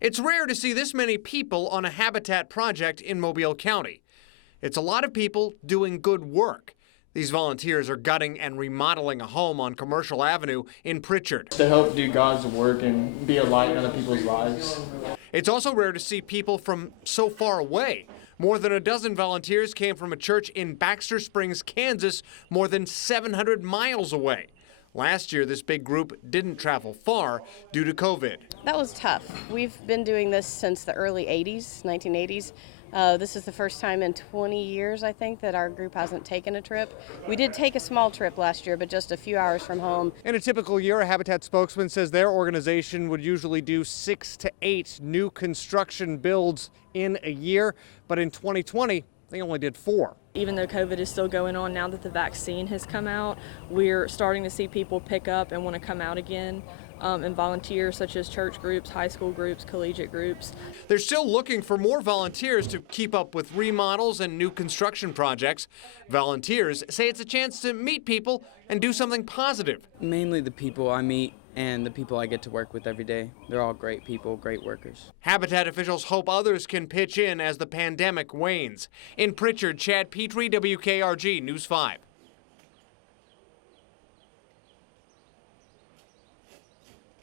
It's rare to see this many people on a habitat project in Mobile County. It's a lot of people doing good work. These volunteers are gutting and remodeling a home on Commercial Avenue in Pritchard. To help do God's work and be a light in other people's lives. It's also rare to see people from so far away. More than a dozen volunteers came from a church in Baxter Springs, Kansas, more than 700 miles away. Last year, this big group didn't travel far due to COVID. That was tough. We've been doing this since the early 80s, 1980s. This is the first time in 20 years, I think, that our group hasn't taken a trip. We did take a small trip last year, but just a few hours from home. In a typical year, a Habitat spokesman says their organization would usually do 6 to 8 new construction builds in a year, but in 2020, they only did 4. Even though COVID is still going on, now that the vaccine has come out, we're starting to see people pick up and want to come out again. And volunteers such as church groups, high school groups, collegiate groups. They're still looking for more volunteers to keep up with remodels and new construction projects. Volunteers say it's a chance to meet people and do something positive. Mainly the people I meet and the people I get to work with every day. They're all great people, great workers. Habitat officials hope others can pitch in as the pandemic wanes. In Pritchard, Chad Petrie, WKRG News 5.